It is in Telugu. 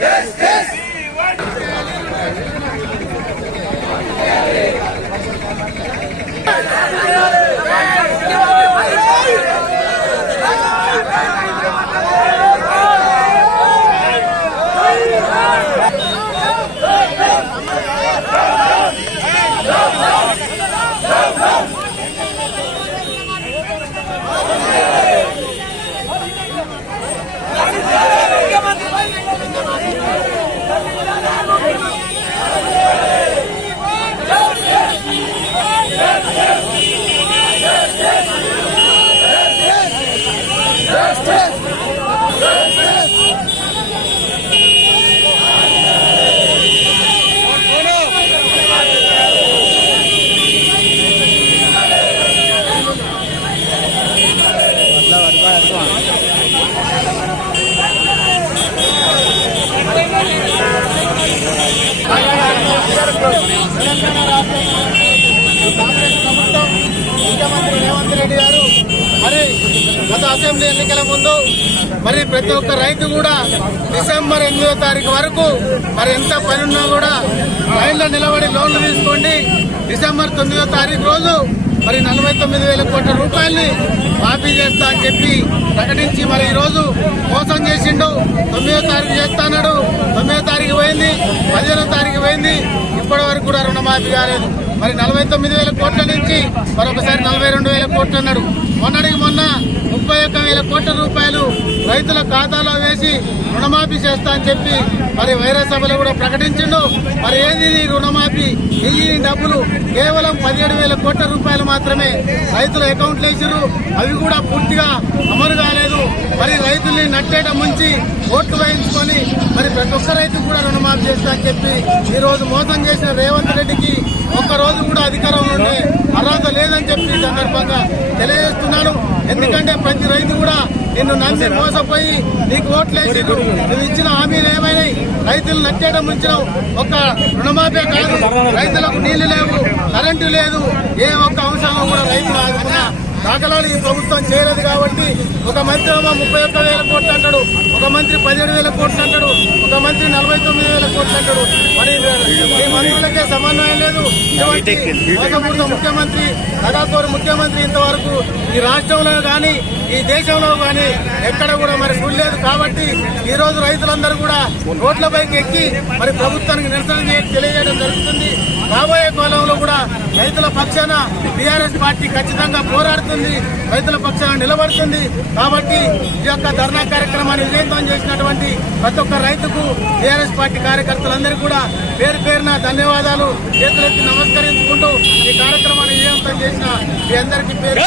Yes, yes. justice. అసెంబ్లీ ఎన్నికల ముందు మరి ప్రతి ఒక్క రైతు కూడా డిసెంబర్ ఎనిమిదో తారీఖు వరకు మరి ఎంత పని ఉన్నా కూడా లైన్లో నిలబడి లోన్లు తీసుకోండి. డిసెంబర్ తొమ్మిదో తారీఖు రోజు మరి నలభై తొమ్మిది వేల కోట్ల రూపాయల్ని మాఫీ చేస్తా అని చెప్పి ప్రకటించి మరి ఈ రోజు మోసం చేసిండు. తొమ్మిదో తారీఖు చేస్తాడు తొమ్మిదో తారీఖు పోయింది. పదిహేనో తారీఖు పోయింది. ఇప్పటి వరకు కూడా రుణమాఫీ కాలేదు. మరి నలభై తొమ్మిది వేల కోట్ల నుంచి మరొకసారి నలభై రెండు వేల కోట్లు అన్నాడు. మొన్నటికి మొన్న ముప్పై ఒక్క వేల కోట్ల రూపాయలు రైతుల ఖాతాలో వేసి రుణమాఫీ చేస్తా అని చెప్పి మరి వైరస్ సభలో కూడా ప్రకటించిండు. మరి ఏది రుణమాఫీ? ఈ డబ్బులు కేవలం పదిహేడు వేల కోట్ల రూపాయలు మాత్రమే రైతుల అకౌంట్లు వేసారు అవి కూడా పూర్తిగా అమలు కాలేదు. మరి రైతుల్ని నట్టేట ముంచి ఓట్లు వేయించుకొని మరి ప్రతి ఒక్క రైతు కూడా రుణమాఫీ చేస్తా అని చెప్పి ఈ రోజు మోసం చేసిన రేవంత్ రెడ్డికి ఒక్క రోజు కూడా అధికారం ఉండే అర్హత లేదని చెప్పి సందర్భంగా తెలియజేస్తున్నాను. ఎందుకంటే ప్రతి రైతు కూడా నిన్ను నమ్మి మోసపోయి నీకు ఓట్లేసి నువ్వు ఇచ్చిన హామీలు ఏమైనాయి? రైతులు నట్టేయడం ఉంచినావు ఒక్క రుణమాఫీ కాదు. రైతులకు నీళ్ళు లేవు కరెంటు లేదు. ఏ ఒక్క అంశంలో కూడా రైతులు ఆదుకున్నా దాఖలాలు ఈ ప్రభుత్వం చేయలేదు కాబట్టి ఒక మంత్రి ఏమో ముప్పై ఒక్క వేల కోట్లు అంటాడు ఒక మంత్రి పదిహేడు వేల కోట్లు అంటాడు ఒక మంత్రి నలభై తొమ్మిది వేల కోట్లు అంటాడు. మరి ఈ మంత్రులకే సమన్వయం లేదు. ముఖ్యమంత్రి లగాకోరు ముఖ్యమంత్రి ఇంతవరకు ఈ రాష్ట్రంలో కానీ ఈ దేశంలో కానీ ఎక్కడ కూడా మరి గుడ్లేదు కాబట్టి ఈ రోజు రైతులందరూ కూడా రోడ్లపైకి ఎక్కి మరి ప్రభుత్వానికి నిరసన తెలియజేయడం జరుగుతుంది. రైతుల పక్షాన టీఆర్ఎస్ పార్టీ ఖచ్చితంగా పోరాడుతుంది రైతుల పక్షాన నిలబడుతుంది. కాబట్టి ఈ యొక్క ధర్నా కార్యక్రమాన్ని విజయవంతం చేసినటువంటి ప్రతి ఒక్క రైతుకు టీఆర్ఎస్ పార్టీ కార్యకర్తలందరికీ కూడా పేరు పేరున ధన్యవాదాలు. చేతులెత్తి నమస్కరించుకుంటూ ఈ కార్యక్రమాన్ని విజయవంతం చేసిన మీ అందరికీ పేరు